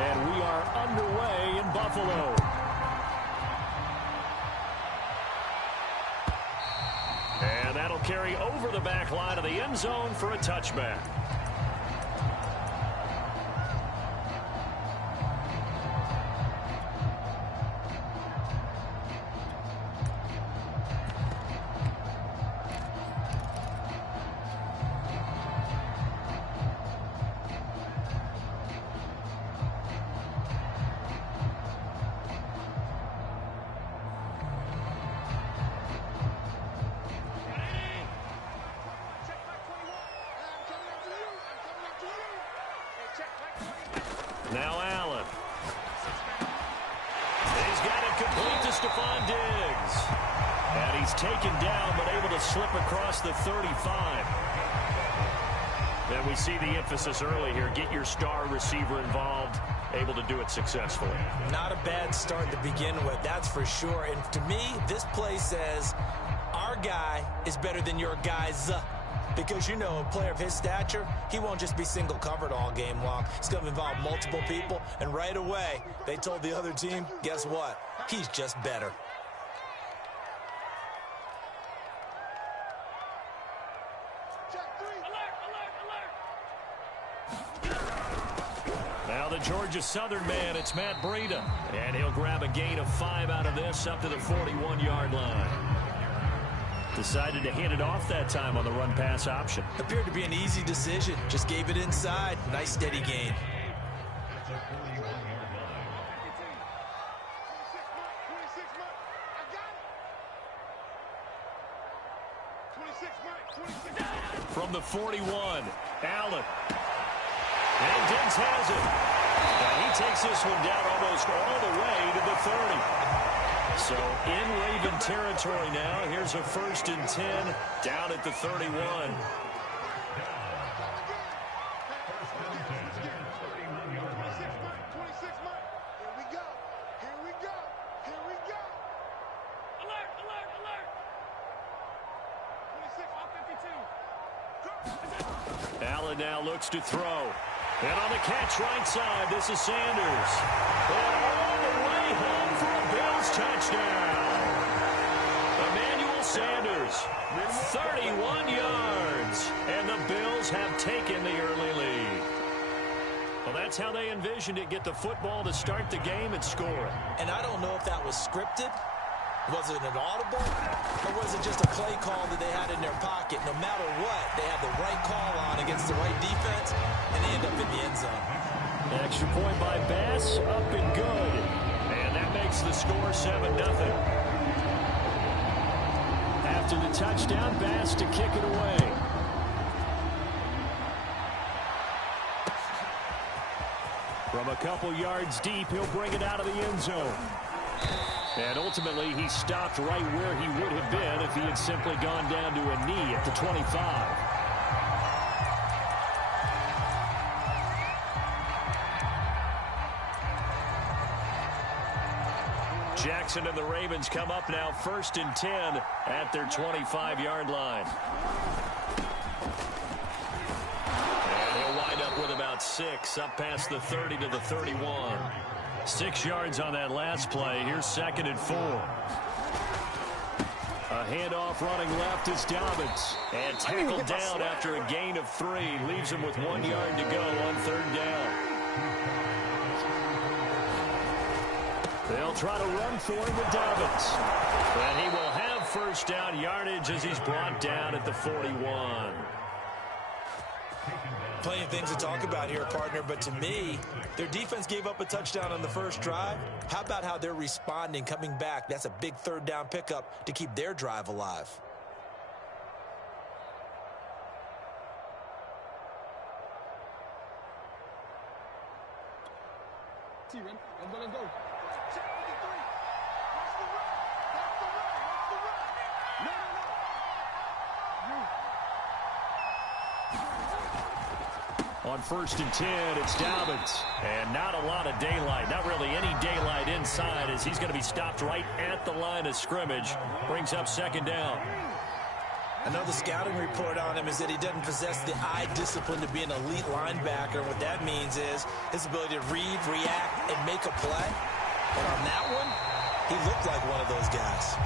And we are underway in Buffalo. And that'll carry over the back line of the end zone for a touchback. Now Allen. He's got it complete to Stephon Diggs. And he's taken down but able to slip across the 35. And we see the emphasis early here. Get your star receiver involved. Able to do it successfully. Not a bad start to begin with, that's for sure. And to me, this play says our guy is better than your guy's. Because, you know, a player of his stature, he won't just be single covered all game long. It's going to involve multiple people. And right away, they told the other team, guess what? He's just better. Now the Georgia Southern man, it's Matt Breida. And he'll grab a gain of 5 out of this up to the 41-yard line. Decided to hand it off that time on the run-pass option. Appeared to be an easy decision. Just gave it inside. Nice steady gain. From the 41, Allen. And Diggs has it. And he takes this one down almost all the way to the 30. So in Raven territory now. Here's a 1st and 10 down at the 31. Allen now looks to throw. And on the catch right side, this is Sanders. And all the way home for a Bills touchdown. Emmanuel Sanders, 31 yards. And the Bills have taken the early lead. Well, that's how they envisioned it. Get the football to start the game and score it. And I don't know if that was scripted. Was it an audible? Or was it just a play call that they had in their pocket? No matter what, they had the right call on against the right defense, and they end up in the end zone. Extra point by Bass, up and good. And that makes the score 7-0. After the touchdown, Bass to kick it away. From a couple yards deep, he'll bring it out of the end zone. And ultimately, he stopped right where he would have been if he had simply gone down to a knee at the 25. Jackson and the Ravens come up now 1st and 10 at their 25-yard line. And he'll wind up with about 6 up past the 30 to the 31. 6 yards on that last play. Here's 2nd and 4. A handoff running left is Dobbins. And tackled down after a gain of 3. Leaves him with 1 yard to go on 3rd down. They'll try to run for him with Dobbins. And he will have 1st down yardage as he's brought down at the 41. Plenty of things to talk about here, partner, but to me, their defense gave up a touchdown on the first drive. How about how they're responding, coming back? That's a big 3rd down pickup to keep their drive alive. On 1st and 10, it's Dobbins. And not a lot of daylight. Not really any daylight inside as he's going to be stopped right at the line of scrimmage. Brings up 2nd down. I know the scouting report on him is that he doesn't possess the eye discipline to be an elite linebacker. What that means is his ability to read, react, and make a play. But on that one, he looked like one of those guys.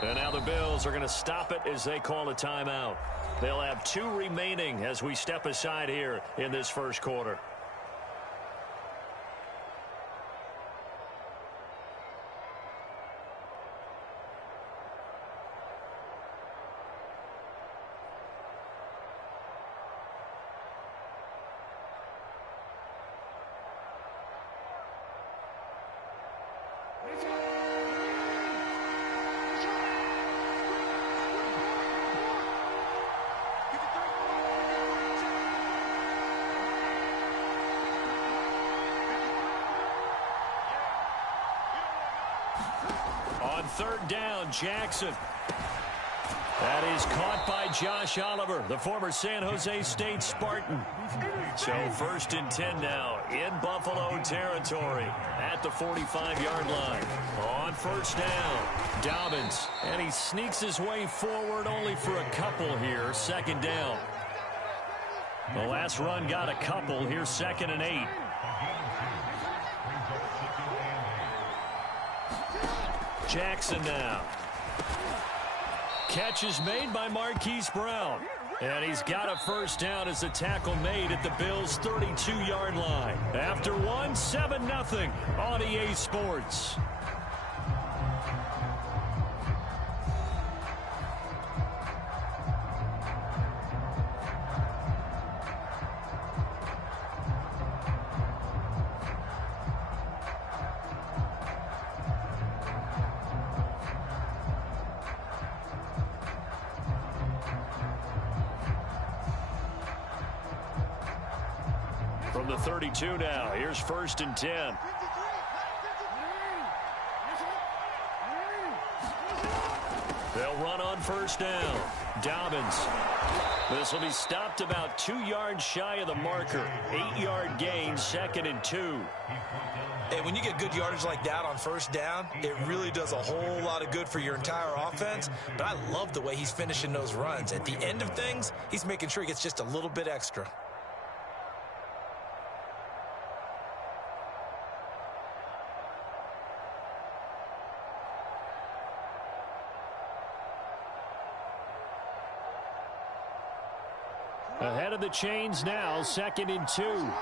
And now the Bills are going to stop it as they call a timeout. They'll have 2 remaining as we step aside here in this first quarter. On third down, Jackson. That is caught by Josh Oliver, the former San Jose State Spartan. So 1st and 10 now in Buffalo territory at the 45-yard line. On first down, Dobbins. And he sneaks his way forward only for a couple here. 2nd down. The last run got a couple. Here's 2nd and 8. Jackson now. Catch is made by Marquise Brown. And he's got a first down as the tackle made at the Bills' 32-yard line. After 7-0 on EA Sports. From the 32 now, here's 1st and 10. They'll run on first down. Dobbins. This will be stopped about 2 yards shy of the marker. 8-yard gain, 2nd and 2. Hey, when you get good yardage like that on first down, it really does a whole lot of good for your entire offense. But I love the way he's finishing those runs. At the end of things, he's making sure he gets just a little bit extra. Ahead of the chains now, 2nd and 2. And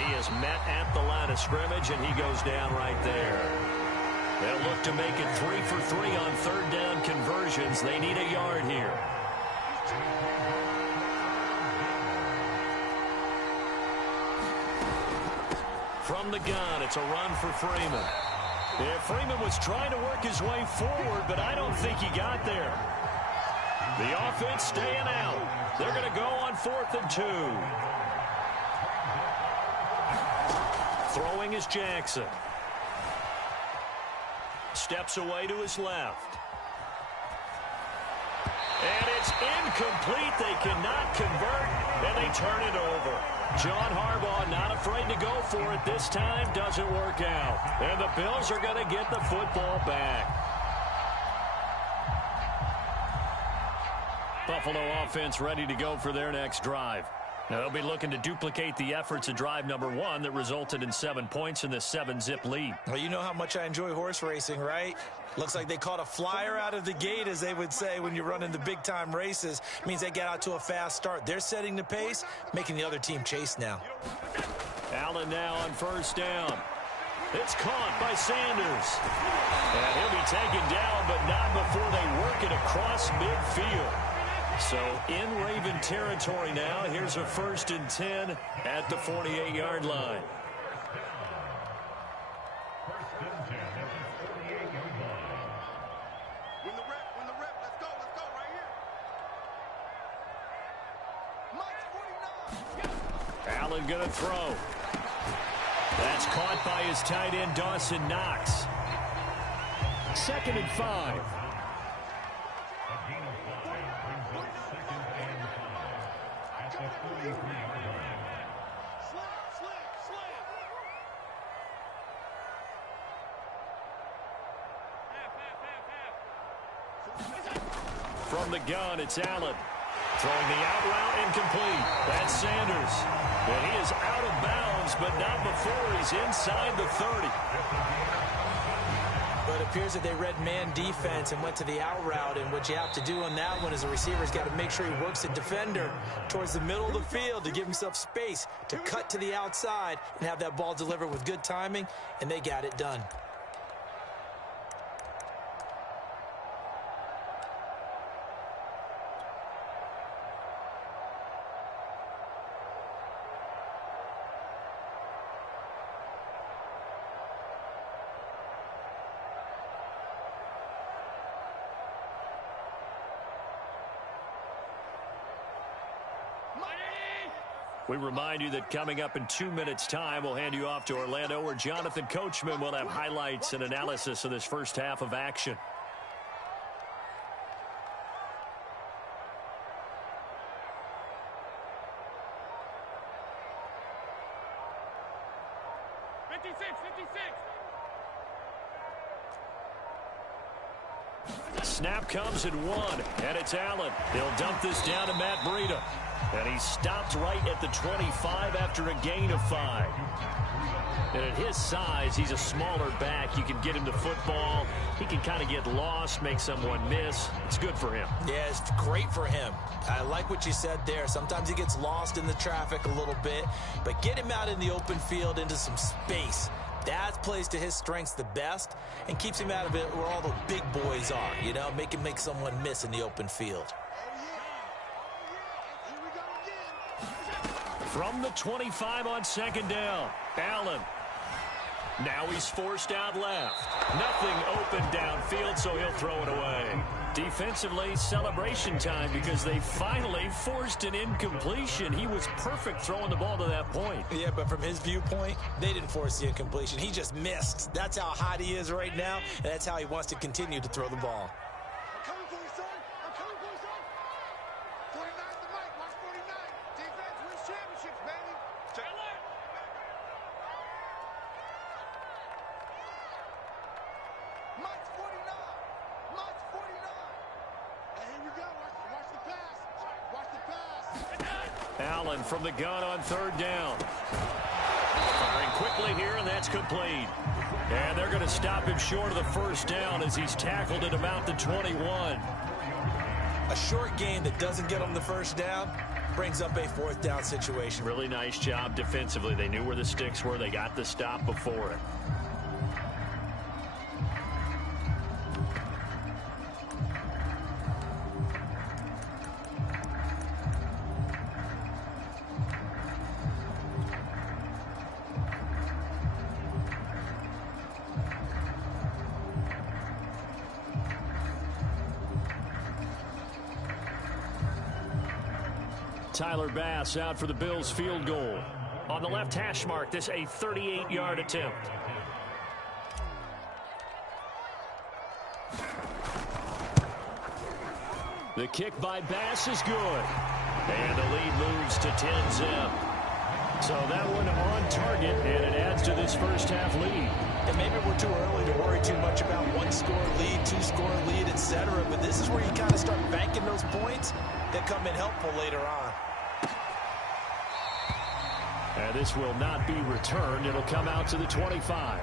he is met at the line of scrimmage, and he goes down right there. They'll look to make it 3 for 3 on 3rd down conversions. They need a yard here. From the gun, it's a run for Freeman. Yeah, Freeman was trying to work his way forward, but I don't think he got there. The offense staying out. They're going to go on 4th and 2. Throwing is Jackson. Steps away to his left. And it's incomplete. They cannot convert, and they turn it over. John Harbaugh not afraid to go for it this time. Doesn't work out. And the Bills are going to get the football back. Buffalo offense ready to go for their next drive. Now they'll be looking to duplicate the efforts of drive number 1 that resulted in 7 points in the 7-zip lead. Well, you know how much I enjoy horse racing, right? Looks like they caught a flyer out of the gate, as they would say when you're running the big-time races. It means they get out to a fast start. They're setting the pace, making the other team chase now. Allen now on first down. It's caught by Sanders. And he'll be taken down, but not before they work it across midfield. So in Raven territory now. Here's a 1st and 10 at the 48-yard line. When the rep, let's go right here. Allen going to throw. That's caught by his tight end, Dawson Knox. 2nd and 5. From the gun, it's Allen. Throwing the out route incomplete. That's Sanders. And he is out of bounds, but not before he's inside the 30. But it appears that they read man defense and went to the out route. And what you have to do on that one is the receiver's got to make sure he works the defender towards the middle of the field to give himself space to cut to the outside and have that ball delivered with good timing, and they got it done. We remind you that coming up in 2 minutes' time, we'll hand you off to Orlando, where Jonathan Coachman will have highlights and analysis of this first half of action. Snap comes at 1, and it's Allen. He'll dump this down to Matt Breida. And he stopped right at the 25 after a gain of 5. And at his size, he's a smaller back. You can get him the football. He can kind of get lost, make someone miss. It's good for him. Yeah, it's great for him. I like what you said there. Sometimes he gets lost in the traffic a little bit. But get him out in the open field into some space. That plays to his strengths the best and keeps him out of it where all the big boys are. You know, make him make someone miss in the open field. From the 25 on 2nd down, Allen. Now he's forced out left. Nothing open downfield, so he'll throw it away. Defensively, celebration time because they finally forced an incompletion. He was perfect throwing the ball to that point. Yeah, but from his viewpoint, they didn't force the incompletion. He just missed. That's how hot he is right now, and that's how he wants to continue to throw the ball. Allen from the gun on 3rd down. Firing quickly here, and that's complete. And they're going to stop him short of the 1st down as he's tackled at about the 21. A short gain that doesn't get him the 1st down brings up a 4th down situation. Really nice job defensively. They knew where the sticks were. They got the stop before it. Tyler Bass out for the Bills field goal. On the left hash mark, this a 38-yard attempt. The kick by Bass is good. And the lead moves to 10-zip. So that one on target, and it adds to this first half lead. And maybe we're too early to worry too much about 1-score lead, 2-score lead, etc. But this is where you kind of start banking those points that come in helpful later on. And this will not be returned. It'll come out to the 25.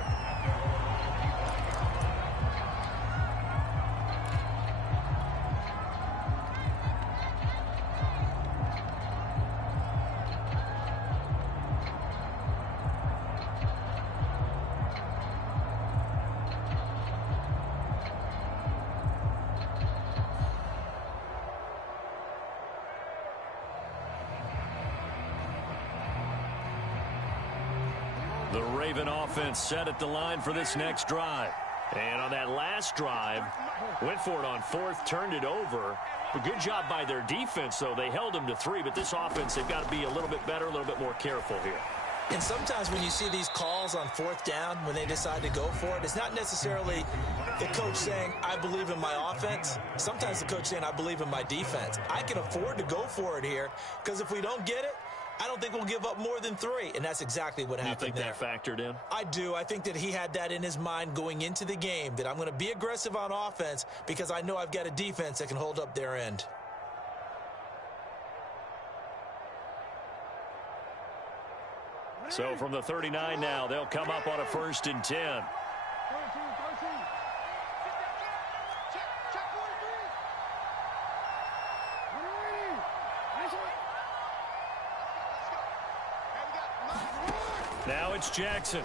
The Raven offense set at the line for this next drive. And on that last drive, went for it on 4th, turned it over, A good job by their defense, though. They held them to 3, but this offense, they've got to be a little bit better, a little bit more careful here. And sometimes when you see these calls on 4th down, when they decide to go for it, it's not necessarily the coach saying, I believe in my offense. Sometimes the coach saying, I believe in my defense. I can afford to go for it here because if we don't get it, I don't think we'll give up more than 3, and that's exactly what happened there. You think that factored in? I do. I think that he had that in his mind going into the game, that I'm going to be aggressive on offense because I know I've got a defense that can hold up their end. So from the 39 now, they'll come up on a 1st and 10. Now it's Jackson.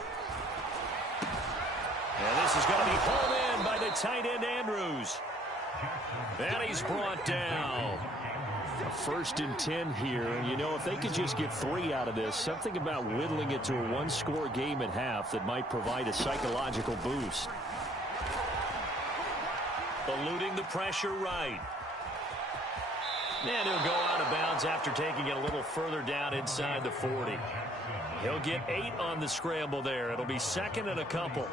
And this is going to be hauled in by the tight end, Andrews. And he's brought down. A 1st and 10 here. And, you know, if they could just get 3 out of this, something about whittling it to a 1-score game at half that might provide a psychological boost. Eluding the pressure right. And he'll go out of bounds after taking it a little further down inside the 40. He'll get 8 on the scramble there. It'll be 2nd and a couple.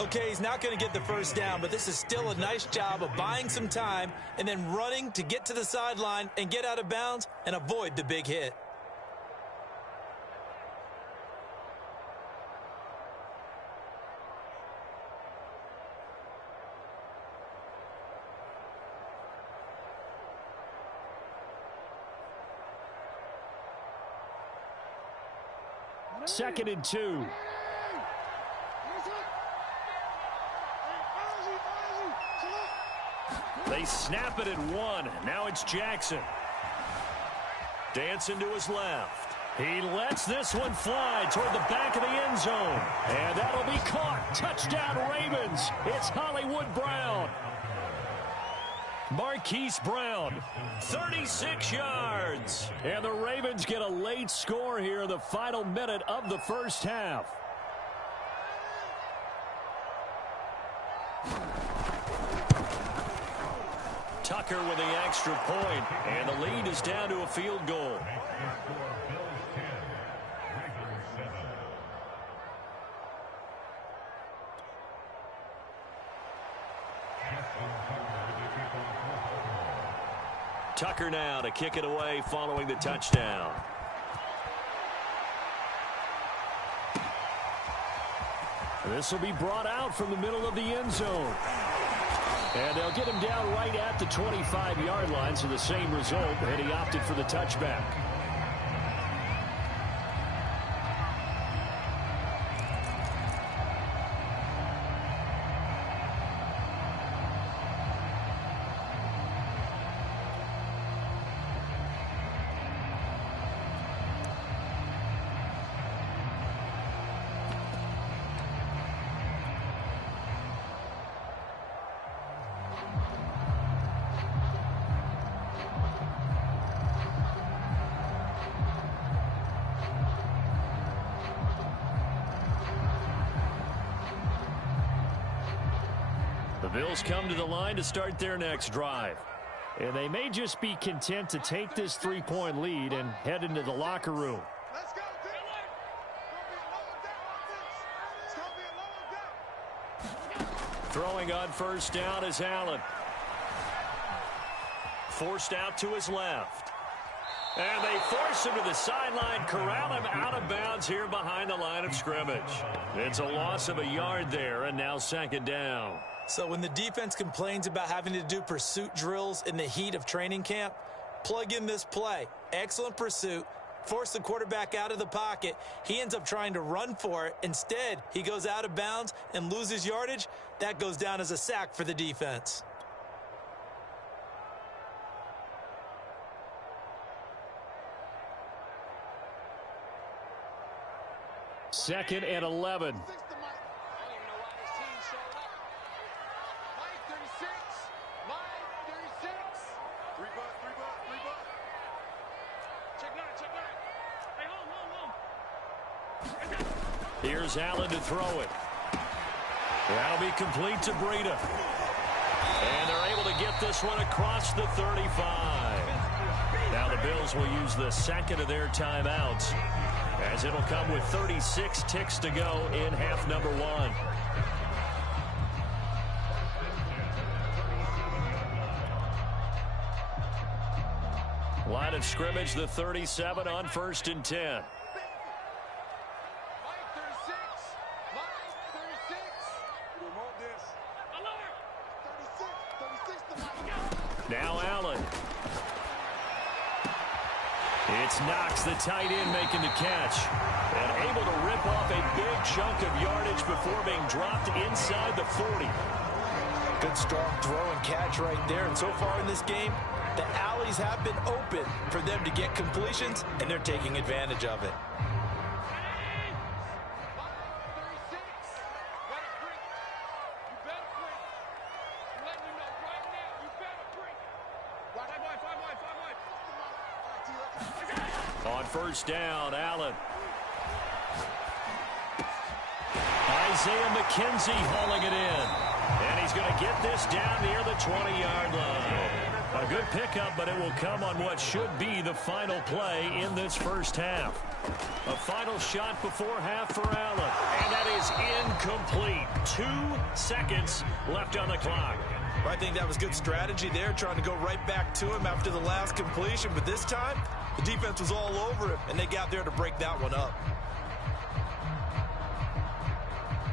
Okay, he's not going to get the 1st down, but this is still a nice job of buying some time and then running to get to the sideline and get out of bounds and avoid the big hit. Second and 2. They snap it at 1. Now it's Jackson. Dancing to his left. He lets this one fly toward the back of the end zone. And that'll be caught. Touchdown Ravens. It's Hollywood Brown. Marquise Brown, 36 yards. And the Ravens get a late score here in the final minute of the 1st half. Tucker with the extra point, and the lead is down to a field goal. Tucker now to kick it away following the touchdown. This will be brought out from the middle of the end zone. And they'll get him down right at the 25-yard line, so the same result, and he opted for the touchback. The Bills come to the line to start their next drive. And they may just be content to take this 3-point lead and head into the locker room. Let's go, Throwing on 1st down is Allen. Forced out to his left. And they force him to the sideline, corral him out of bounds here behind the line of scrimmage. It's a loss of a yard there, and now 2nd down. So when the defense complains about having to do pursuit drills in the heat of training camp, plug in this play. Excellent pursuit. Force the quarterback out of the pocket. He ends up trying to run for it. Instead, he goes out of bounds and loses yardage. That goes down as a sack for the defense. Second and 11. Here's Allen to throw it. That'll be complete to Breida. And they're able to get this one across the 35. Now the Bills will use the second of their timeouts, as it'll come with 36 ticks to go in half number one. Line of scrimmage, the 37 on 1st and 10. Now Allen. It's Knox, the tight end, making the catch. And able to rip off a big chunk of yardage before being dropped inside the 40. Good strong throw and catch right there. And so far in this game, the alleys have been open for them to get completions, and they're taking advantage of it. On 1st down, Allen. Isaiah McKenzie hauling it in. And he's going to get this down near the 20-yard line. A good pickup, but it will come on what should be the final play in this first half. A final shot before half for Allen. And that is incomplete. 2 seconds left on the clock. I think that was good strategy there, trying to go right back to him after the last completion. But this time, the defense was all over him, and they got there to break that one up.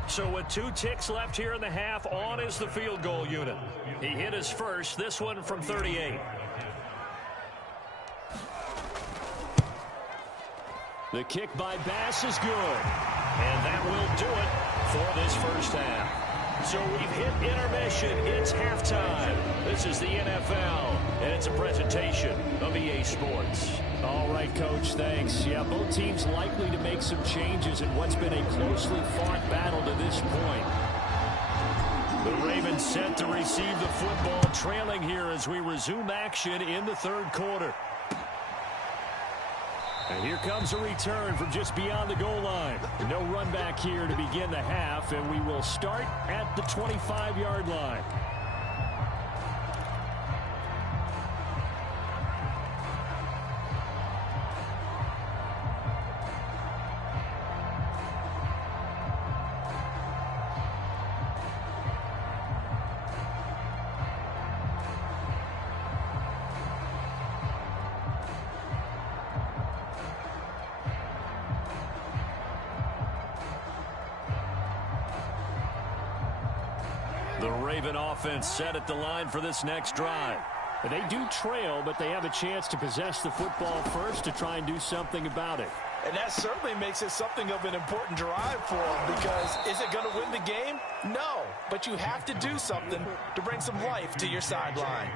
So with 2 ticks left here in the half, on is the field goal unit. He hit his first, this one from 38. The kick by Bass is good. And that will do it for this first half. So we've hit intermission. It's halftime. This is the NFL, and it's a presentation of EA Sports. All right, Coach, thanks. Yeah, both teams likely to make some changes in what's been a closely fought battle to this point. The Ravens set to receive the football, trailing here as we resume action in the 3rd quarter. And here comes a return from just beyond the goal line. No run back here to begin the half, and we will start at the 25-yard line. The Raven offense set at the line for this next drive. They do trail, but they have a chance to possess the football first to try and do something about it. And that certainly makes it something of an important drive for them, because is it going to win the game? No, but you have to do something to bring some life to your sideline.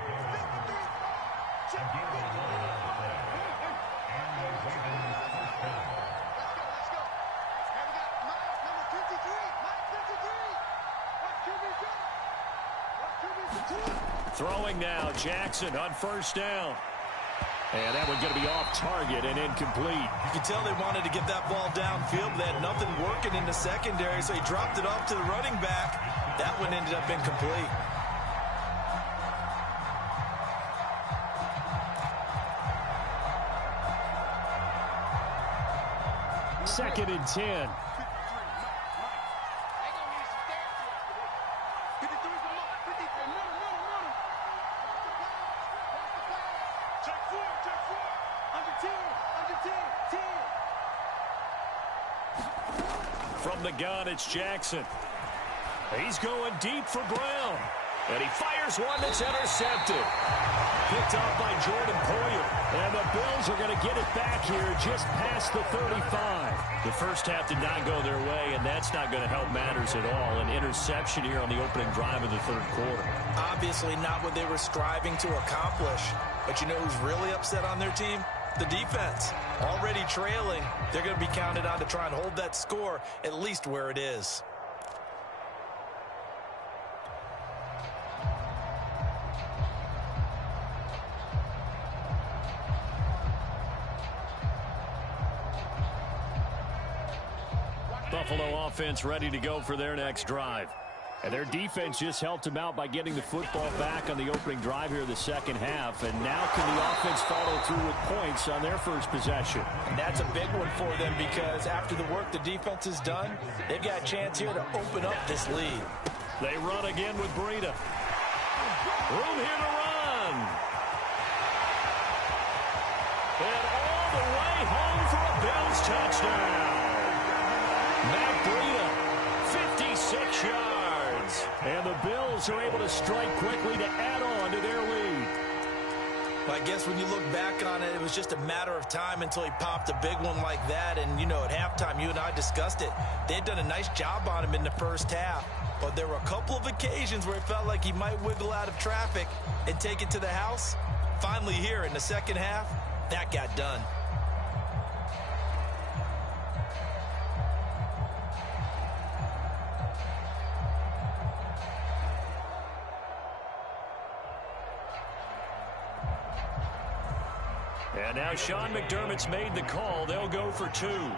Throwing now, Jackson on 1st down. And that one's going to be off target and incomplete. You can tell they wanted to get that ball downfield. They had nothing working in the secondary, so he dropped it off to the running back. That one ended up incomplete. Second and 10. From the gun, it's Jackson. He's going deep for Brown. And he fires one that's intercepted. Picked off by Jordan Poyer. And the Bills are going to get it back here just past the 35. The first half did not go their way, and that's not going to help matters at all. An interception here on the opening drive of the 3rd quarter. Obviously not what they were striving to accomplish. But you know who's really upset on their team? The defense. Already trailing, they're going to be counted on to try and hold that score at least where it is. Buffalo offense ready to go for their next drive. And their defense just helped them out by getting the football back on the opening drive here in the second half. And now can the offense follow through with points on their first possession? And that's a big one for them because after the work the defense has done, they've got a chance here to open up this lead. They run again with Breida. Room here to run. And all the way home for a Bills touchdown. Matt Breida, 56 yards. And the Bills are able to strike quickly to add on to their lead. Well, I guess when you look back on it, it was just a matter of time until he popped a big one like that. And, you know, at halftime, you and I discussed it. They had done a nice job on him in the first half. But there were a couple of occasions where it felt like he might wiggle out of traffic and take it to the house. Finally here in the second half, that got done. And now Sean McDermott's made the call. They'll go for two.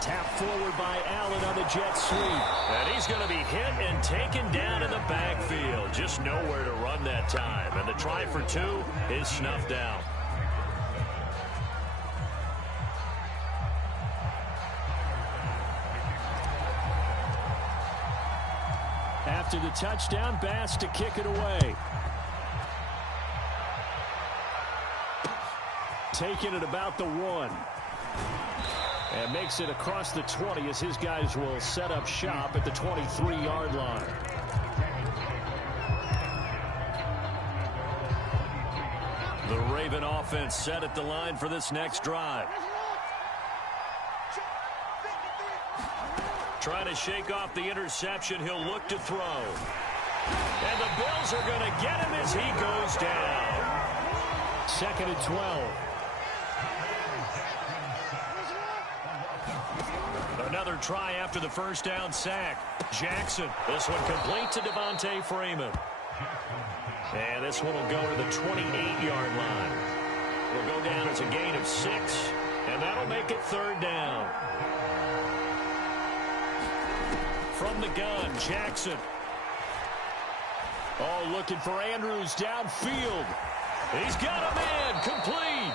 Tap forward by Allen on the jet sweep. And he's going to be hit and taken down in the backfield. Just nowhere to run that time. And the try for two is snuffed out. After the touchdown, Bass to kick it away. Taking it about the 1. And makes it across the 20 as his guys will set up shop at the 23-yard line. The Raven offense set at the line for this next drive. Trying to shake off the interception. He'll look to throw. And the Bills are going to get him as he goes down. 2nd and 12. Another try after the first down sack. Jackson. This one complete to Devontae Freeman. And this one will go to the 28-yard line. It'll go down as a gain of 6. And that'll make it 3rd down. From the gun, Jackson. Oh, looking for Andrews downfield. He's got a man complete.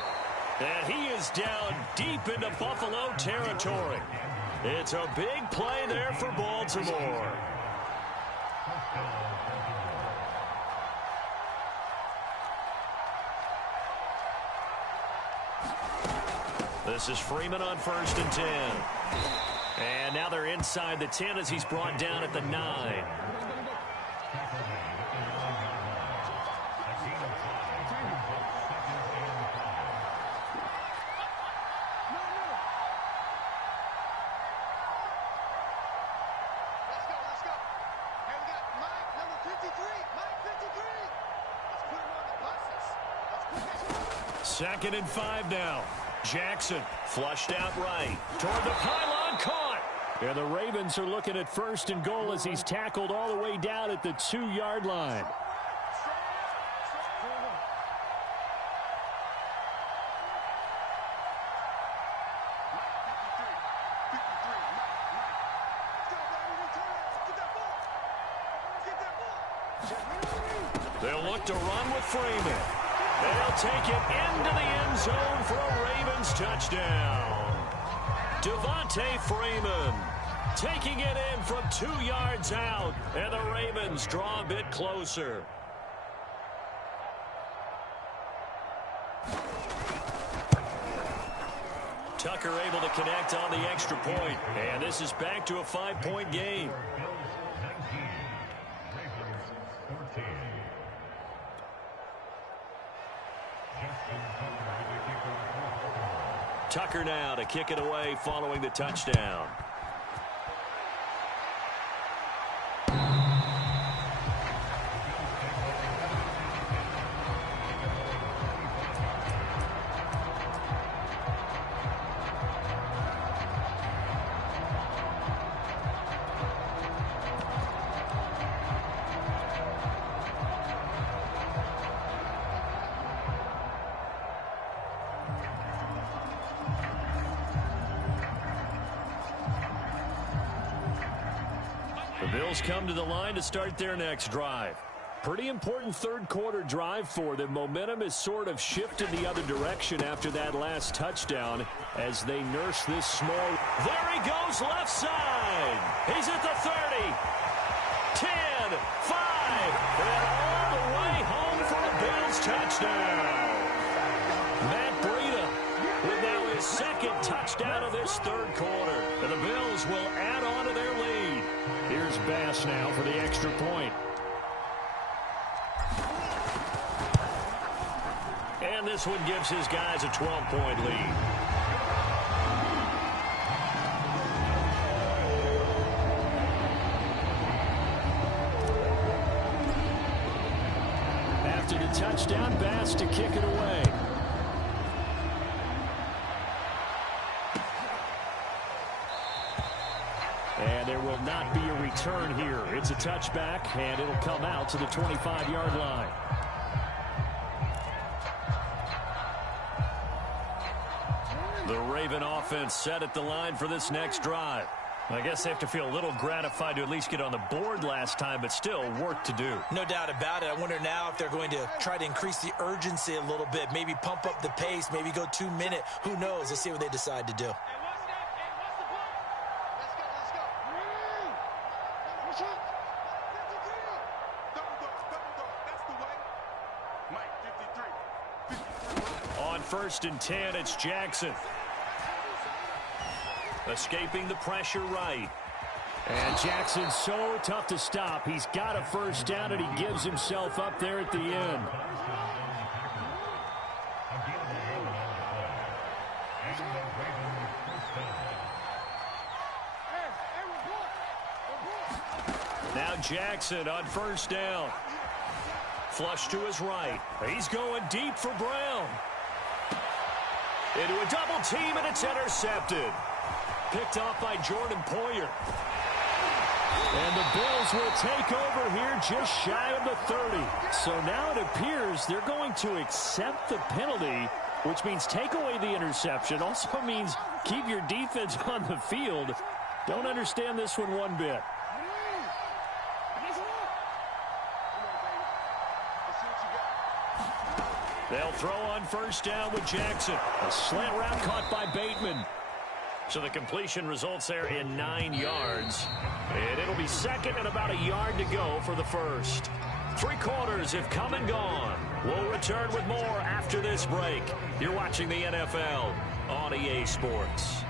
And he is down deep into Buffalo territory. It's a big play there for Baltimore. This is Freeman on 1st and 10. And now they're inside the 10 as he's brought down at the 9. Second and 5 now. Jackson flushed out right. Toward the pylon, caught. And the Ravens are looking at 1st and goal as he's tackled all the way down at the 2-yard line. They'll look to run with Freeman. They'll take it into the end zone for a Ravens touchdown. Devontae Freeman taking it in from 2 yards out, and the Ravens draw a bit closer. Tucker able to connect on the extra point, and this is back to a 5-point game. Tucker now to kick it away following the touchdown. Bills come to the line to start their next drive. Pretty important third quarter drive for them. Momentum has sort of shifted the other direction after that last touchdown as they nurse this small. There he goes left side. He's at the 30, 10, 5, and all the way home for a Bills touchdown. Matt Breida with now his second touchdown of this third quarter. And the Bills will add on to their lead. Here's Bass now for the extra point. And this one gives his guys a 12-point lead. After the touchdown, Bass to kick it away. And there will not be a return here. It's a touchback, and it'll come out to the 25-yard line. The Raven offense set at the line for this next drive. I guess they have to feel a little gratified to at least get on the board last time, but still work to do. No doubt about it. I wonder now if they're going to try to increase the urgency a little bit, maybe pump up the pace, maybe go 2 minute. Who knows? Let's see what they decide to do. On 1st and 10, it's Jackson. Escaping the pressure right. And Jackson's so tough to stop. He's got a first down, and he gives himself up there at the end. Now Jackson on 1st down. Flush to his right. He's going deep for Brown. Into a double team, and it's intercepted. Picked off by Jordan Poyer. And the Bills will take over here just shy of the 30. So now it appears they're going to accept the penalty, which means take away the interception. Also means keep your defense on the field. Don't understand this one bit. They'll throw on 1st down with Jackson. A slant route caught by Bateman. So the completion results there in 9 yards. And it'll be 2nd and about a yard to go for the first. 3 quarters have come and gone. We'll return with more after this break. You're watching the NFL on EA Sports.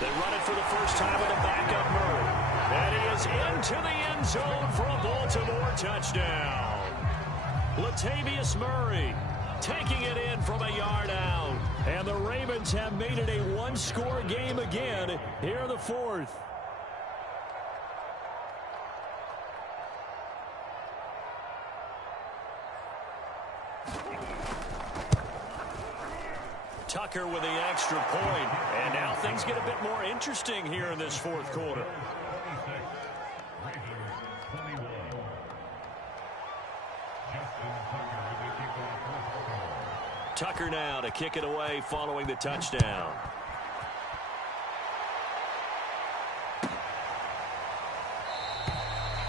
They run it for the first time with a backup Murray. And he is into the end zone for a Baltimore touchdown. Latavius Murray taking it in from a yard out. And the Ravens have made it a one-score game again here in the 4th. Tucker with the extra point. And now things get a bit more interesting here in this 4th quarter. Tucker now to kick it away following the touchdown.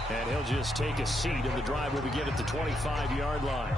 And he'll just take a seat, and the drive will begin at the 25-yard line.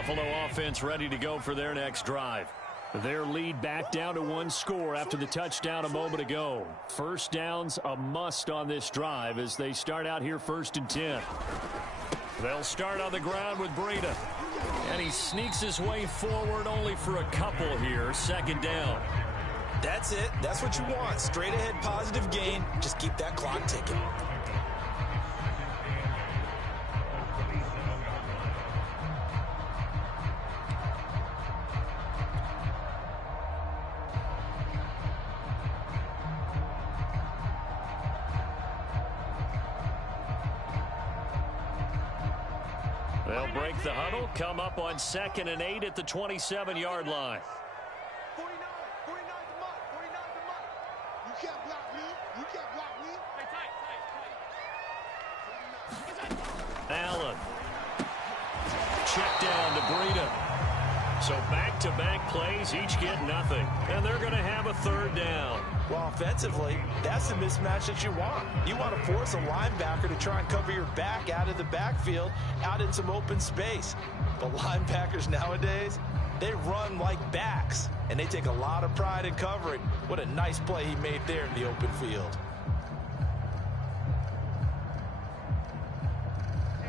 Buffalo offense ready to go for their next drive. Their lead back down to one score after the touchdown a moment ago. First down's a must on this drive as they start out here 1st and 10. They'll start on the ground with Breida. And he sneaks his way forward only for a couple here. 2nd down. That's it. That's what you want. Straight ahead positive gain. Just keep that clock ticking. They'll break the huddle, come up on 2nd and 8 at the 27-yard line. 49 the month. 49 the month. You can't block me. You can't block me. Tight. Allen. Check down to Breida. So back-to-back plays, each get nothing. And they're going to have a 3rd down. Well, offensively, that's the mismatch that you want. You want to force a linebacker to try and cover your back out of the backfield, out in some open space. But linebackers nowadays, they run like backs, and they take a lot of pride in covering. What a nice play he made there in the open field.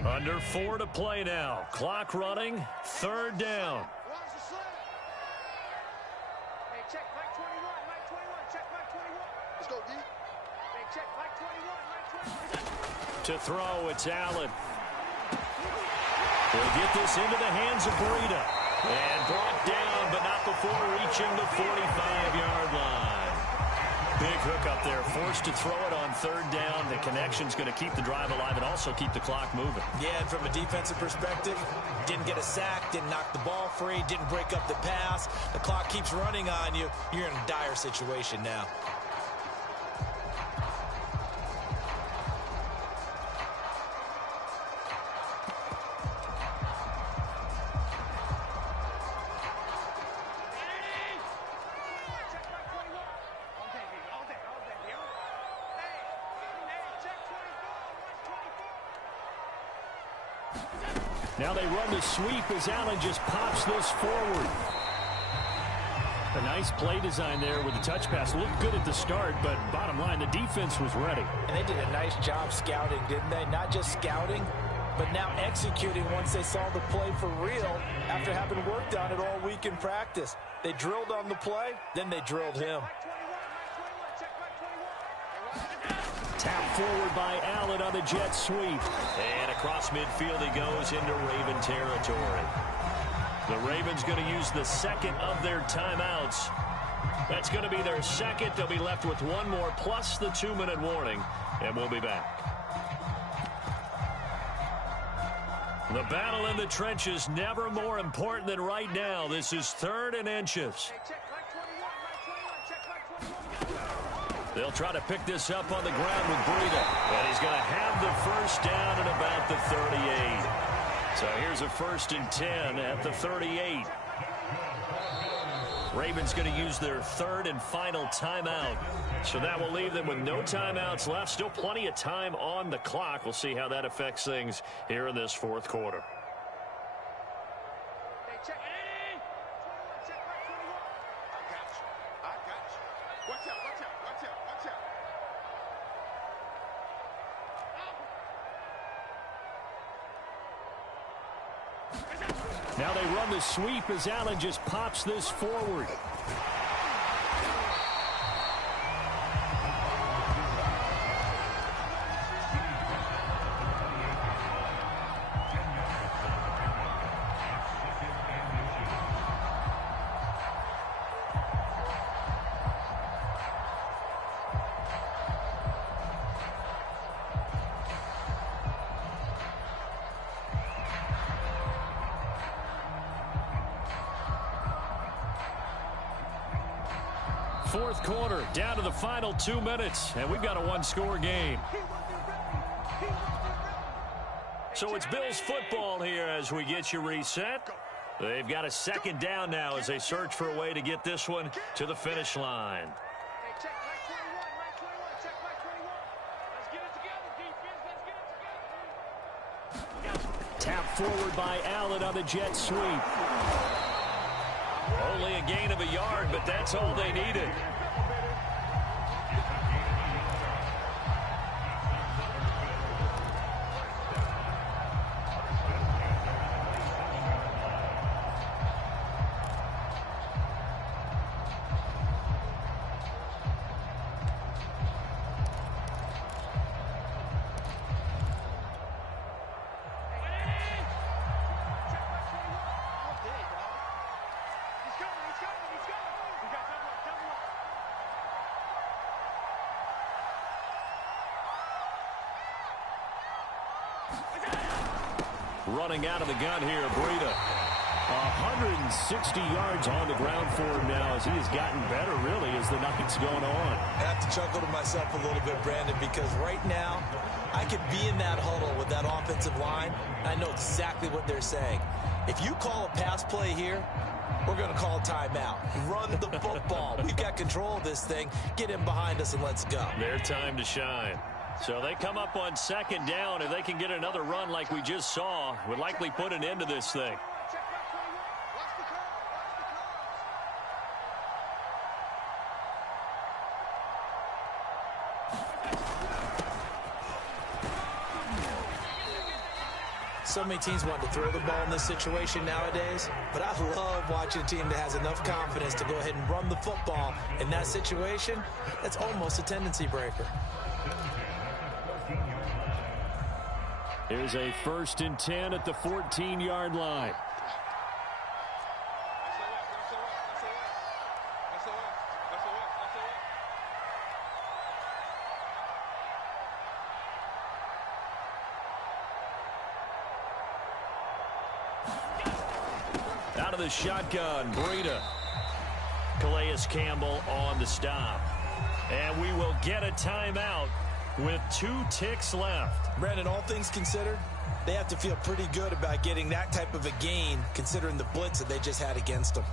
Under 4 to play now. Clock running, 3rd down. Watch the slam. Hey, check Mike 21. Mike 21. Check Mike 21. Let's go, D. Hey, check Mike 21. Mike 21. To throw, it's Allen. They'll get this into the hands of Breida. And brought down, but not before reaching the 45-yard line. Big hook up there, forced to throw it on 3rd down. The connection's going to keep the drive alive and also keep the clock moving. Yeah, and from a defensive perspective, didn't get a sack, didn't knock the ball free, didn't break up the pass. The clock keeps running on you. You're in a dire situation now. Now they run the sweep as Allen just pops this forward. A nice play design there with the touch pass. Looked good at the start, but bottom line, the defense was ready. And they did a nice job scouting, didn't they? Not just scouting, but now executing once they saw the play for real after having worked on it all week in practice. They drilled on the play, then they drilled him. Tap forward by Allen on the jet sweep. And across midfield he goes into Raven territory. The Ravens going to use the 2nd of their timeouts. That's going to be their 2nd. They'll be left with one more plus the 2-minute warning. And we'll be back. The battle in the trenches never more important than right now. This is 3rd and inches. They'll try to pick this up on the ground with Breida. And he's going to have the 1st down at about the 38. So here's a 1st and 10 at the 38. Ravens going to use their 3rd and final timeout. So that will leave them with no timeouts left. Still plenty of time on the clock. We'll see how that affects things here in this 4th quarter. Now they run the sweep as Allen just pops this forward. Fourth quarter, down to the final 2 minutes, and we've got a one-score game. So it's Bills football here as we get you reset. They've got a 2nd down now as they search for a way to get this one to the finish line. Tapped forward by Allen on the jet sweep. Only a gain of a yard, but that's all they needed. Running out of the gun here, Breida. 160 yards on the ground for him now as he has gotten better, really, as the night's going on. I have to chuckle to myself a little bit, Brandon, because right now I could be in that huddle with that offensive line. I know exactly what they're saying. If you call a pass play here, we're going to call a timeout. Run the football. We've got control of this thing. Get in behind us and let's go. Their time to shine. So they come up on second down. If they can get another run like we just saw, would likely put an end to this thing. So many teams want to throw the ball in this situation nowadays, but I love watching a team that has enough confidence to go ahead and run the football. In that situation, that's almost a tendency breaker. Here's a 1st and 10 at the 14-yard line. Out of the shotgun, Breida. Calais Campbell on the stop. And we will get a timeout with 2 ticks left. Brandon, all things considered, they have to feel pretty good about getting that type of a gain considering the blitz that they just had against them.